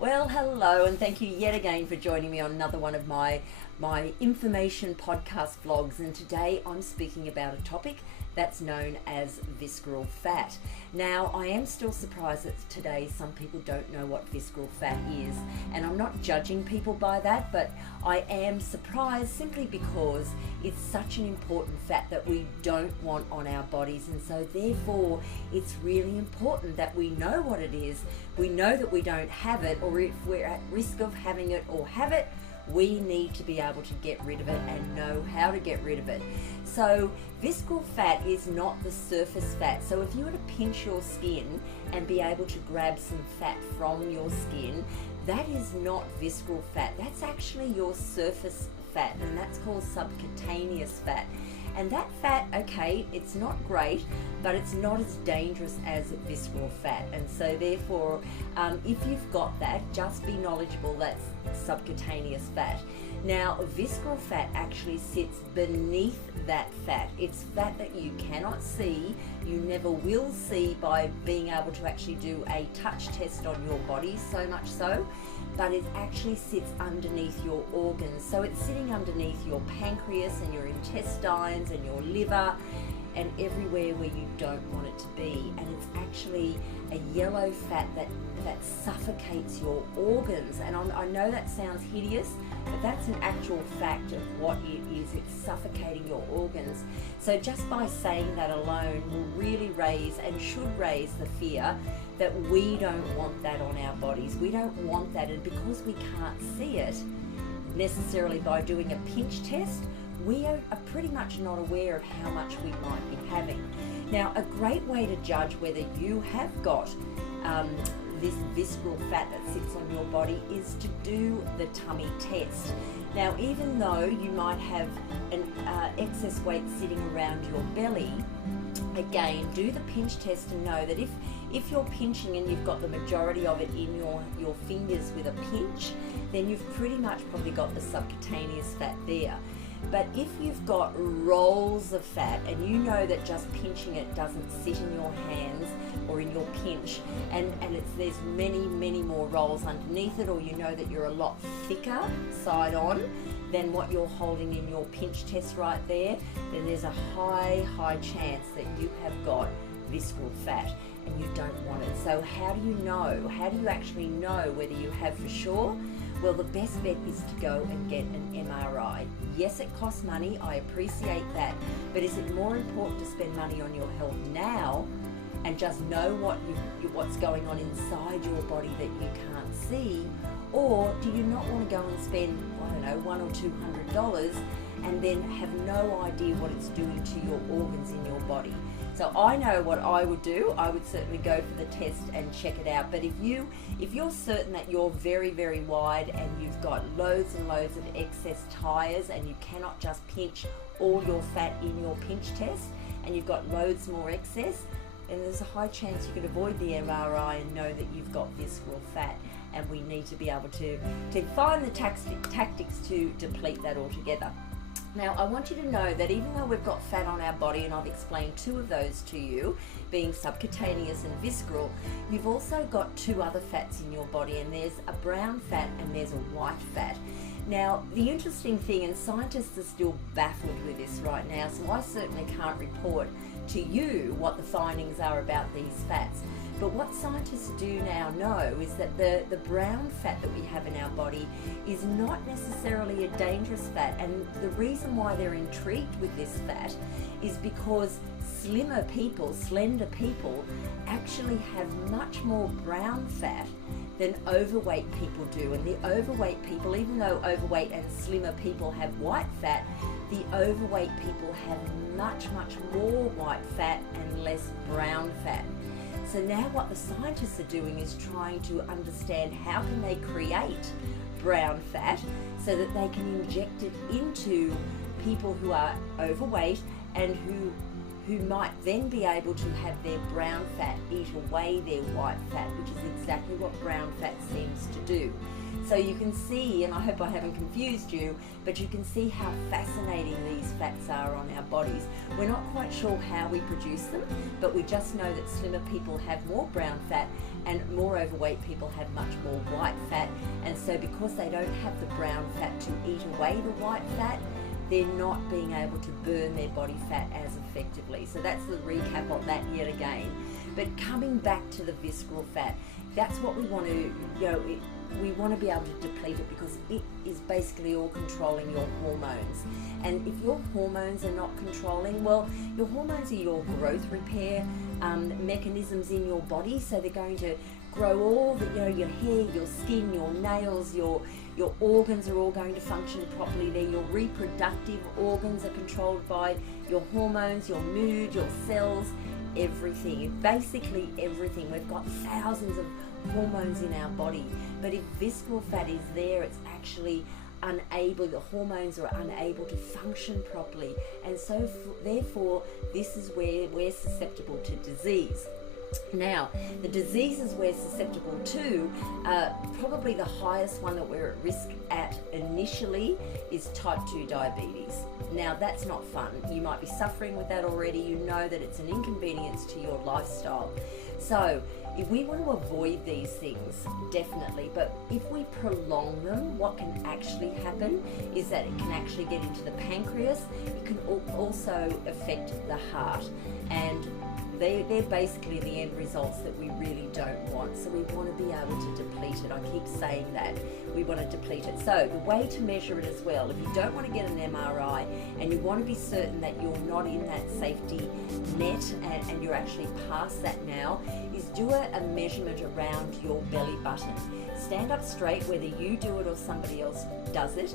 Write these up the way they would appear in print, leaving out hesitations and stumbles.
Well, hello, and thank you yet again for joining me on another one of my information podcast vlogs. And today I'm speaking about a topic that's known as visceral fat. Now, I am still surprised that today some people don't know what visceral fat is, and I'm not judging people by that, but I am surprised simply because it's such an important fat that we don't want on our bodies, and so therefore it's really important that we know what it is, we know that we don't have it, or if we're at risk of having it or have it, we need to be able to get rid of it and know how to get rid of it. So visceral fat is not the surface fat. So if you were to pinch your skin and be able to grab some fat from your skin, that is not visceral fat. That's actually your surface fat, and that's called subcutaneous fat. And that fat, okay, it's not great, but it's not as dangerous as visceral fat. And so therefore, if you've got that, just be knowledgeable that's subcutaneous fat. Now, visceral fat actually sits beneath that fat. It's fat that you cannot see, you never will see by being able to actually do a touch test on your body, so much so, but it actually sits underneath your organs. So it's sitting underneath your pancreas and your intestines and your liver and everywhere where you don't want it to be. And it's actually a yellow fat that suffocates your organs. And I know that sounds hideous, but that's an actual fact of what it is. It's suffocating your organs. So just by saying that alone will really raise and should raise the fear that we don't want that on our bodies. We don't want that, and because we can't see it necessarily by doing a pinch test, we are pretty much not aware of how much we might be having. Now, a great way to judge whether you have got this visceral fat that sits on your body is to do the tummy test. Now, even though you might have an excess weight sitting around your belly, again, do the pinch test and know that if you're pinching and you've got the majority of it in your fingers with a pinch, then you've pretty much probably got the subcutaneous fat there. But if you've got rolls of fat and you know that just pinching it doesn't sit in your hands or in your pinch, and there's many more rolls underneath it, or you know that you're a lot thicker side on than what you're holding in your pinch test right there, then there's a high chance that you have got visceral fat and you don't want it. So how do you know? How do you actually know whether you have for sure? Well, the best bet is to go and get an MRI. Yes, it costs money, I appreciate that, but is it more important to spend money on your health now and just know what's going on inside your body that you can't see, or do you not want to go and spend, I don't know, $100 or $200 and then have no idea what it's doing to your organs in your body? So I know what I would do. I would certainly go for the test and check it out. But if you're certain that you're very wide and you've got loads and loads of excess tires and you cannot just pinch all your fat in your pinch test and you've got loads more excess, then there's a high chance you could avoid the MRI and know that you've got visceral fat, and we need to be able to find the tactics to deplete that altogether. Now, I want you to know that even though we've got fat on our body, and I've explained two of those to you, being subcutaneous and visceral, you've also got two other fats in your body, and there's a brown fat and there's a white fat. Now, the interesting thing, and scientists are still baffled with this right now, so I certainly can't report to you what the findings are about these fats. But what scientists do now know is that the brown fat that we have in our body is not necessarily a dangerous fat. And the reason why they're intrigued with this fat is because slender people actually have much more brown fat than overweight people do. And the overweight people, even though overweight and slimmer people have white fat, the overweight people have much more white fat and less brown fat. So now what the scientists are doing is trying to understand how can they create brown fat so that they can inject it into people who are overweight and who who might then be able to have their brown fat eat away their white fat, which is exactly what brown fat seems to do. So you can see, and I hope I haven't confused you, but you can see how fascinating these fats are on our bodies. We're not quite sure how we produce them, but we just know that slimmer people have more brown fat and more overweight people have much more white fat. And so because they don't have the brown fat to eat away the white fat, they're not being able to burn their body fat as effectively. So that's the recap on that yet again. But coming back to the visceral fat, that's what we want to, we want to be able to deplete it because it is basically all controlling your hormones. And if your hormones are not controlling, well, your hormones are your growth repair mechanisms in your body. So they're going to grow all the, your hair, your skin, your nails, your organs are all going to function properly. Your reproductive organs are controlled by your hormones, your mood, your cells, everything. Basically everything. We've got thousands of hormones in our body, but if visceral fat is there, it's actually unable, the hormones are unable to function properly, and so therefore this is where we're susceptible to disease. Now, the diseases we're susceptible to, probably the highest one that we're at risk at initially is type 2 diabetes. Now, that's not fun. You might be suffering with that already. You know that it's an inconvenience to your lifestyle. So, if we want to avoid these things, definitely, but if we prolong them, what can actually happen is that it can actually get into the pancreas. It can also affect the heart, and they're basically the end results that we really don't want. So we want to be able to deplete it. I keep saying that. We want to deplete it. So the way to measure it as well, if you don't want to get an MRI and you want to be certain that you're not in that safety net and you're actually past that now, is do a measurement around your belly button. Stand up straight, whether you do it or somebody else does it.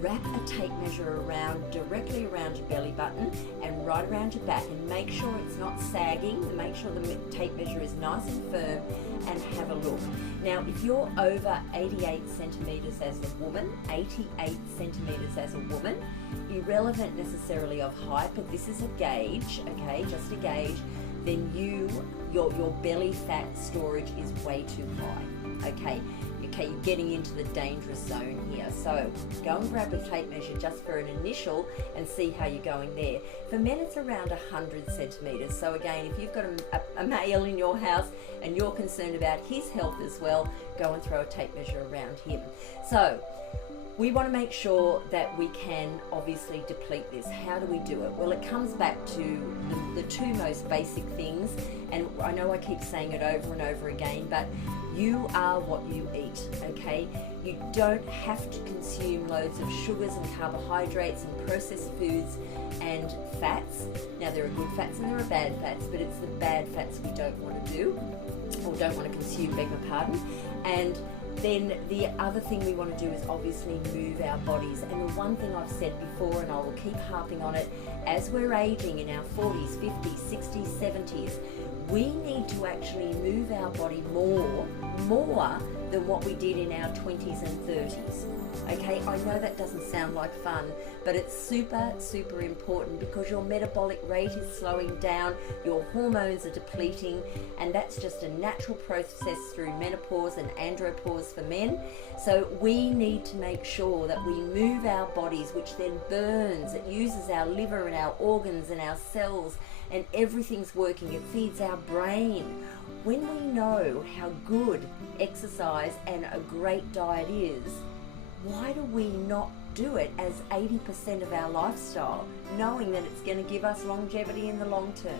Wrap a tape measure directly around your belly button and right around your back, and make sure it's not sagging, make sure the tape measure is nice and firm, and have a look. Now, if you're over 88 centimetres as a woman, 88 centimetres as a woman, irrelevant necessarily of height, but this is a gauge, okay, just a gauge, then your belly fat storage is way too high, okay? Okay, you're getting into the dangerous zone here. So go and grab a tape measure just for an initial and see how you're going there. For men, it's around 100 centimetres. So again, if you've got a male in your house and you're concerned about his health as well, go and throw a tape measure around him. So we want to make sure that we can obviously deplete this. How do we do it? Well, it comes back to the two most basic things, and I know I keep saying it over and over again, but you are what you eat, okay? You don't have to consume loads of sugars and carbohydrates and processed foods and fats. Now, there are good fats and there are bad fats, but it's the bad fats we don't want to do, or don't want to consume, beg my pardon. And then the other thing we want to do is obviously move our bodies. And the one thing I've said before, and I will keep harping on it, as we're aging in our 40s, 50s, 60s, 70s, we need to actually move our body more than what we did in our 20s and 30s. Okay, I know that doesn't sound like fun, but it's super, super important because your metabolic rate is slowing down, your hormones are depleting, and that's just a natural process through menopause and andropause for men. So we need to make sure that we move our bodies, which then burns. It uses our liver and our organs and our cells, and everything's working. It feeds our brain. When we know how good exercise and a great diet is, why do we not do it as 80% of our lifestyle, knowing that it's going to give us longevity in the long term?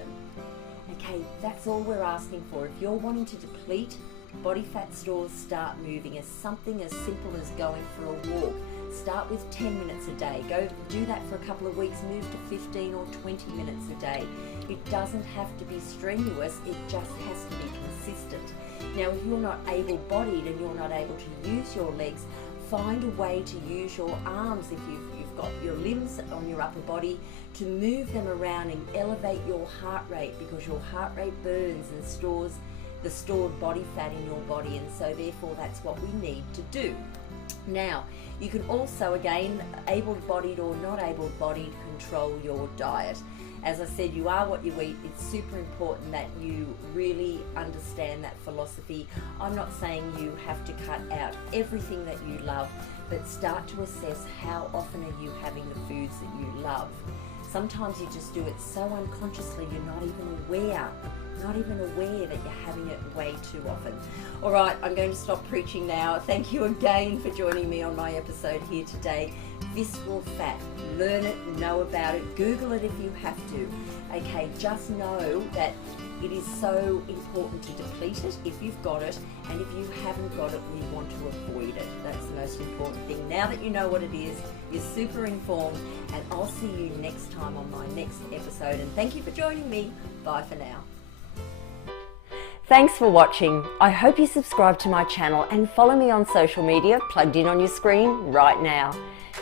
Okay, that's all we're asking for. If you're wanting to deplete body fat stores, start moving. As something as simple as going for a walk. Start with 10 minutes a day. Go do that for a couple of weeks, move to 15 or 20 minutes a day. It doesn't have to be strenuous, it just has to be consistent. Now, if you're not able-bodied and you're not able to use your legs, find a way to use your arms if you've got your limbs on your upper body, to move them around and elevate your heart rate, because your heart rate burns and stores the stored body fat in your body, and so therefore that's what we need to do. Now, you can also, again, able-bodied or not able-bodied, control your diet. As I said, you are what you eat. It's super important that you really understand that philosophy. I'm not saying you have to cut out everything that you love, but start to assess how often are you having the foods that you love. Sometimes you just do it so unconsciously you're not even aware that you're having it way too often. All right, I'm going to stop preaching now. Thank you again for joining me on my episode here today. Visceral fat, learn it, know about it, Google it if you have to. Okay, just know that it is so important to deplete it if you've got it, and if you haven't got it, we want to avoid it. That's the most important thing. Now that you know what it is, you're super informed, and I'll see you next time on my next episode. And thank you for joining me. Bye for now. Thanks for watching. I hope you subscribe to my channel and follow me on social media plugged in on your screen right now.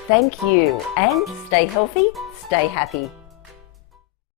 Thank you, and stay healthy, stay happy.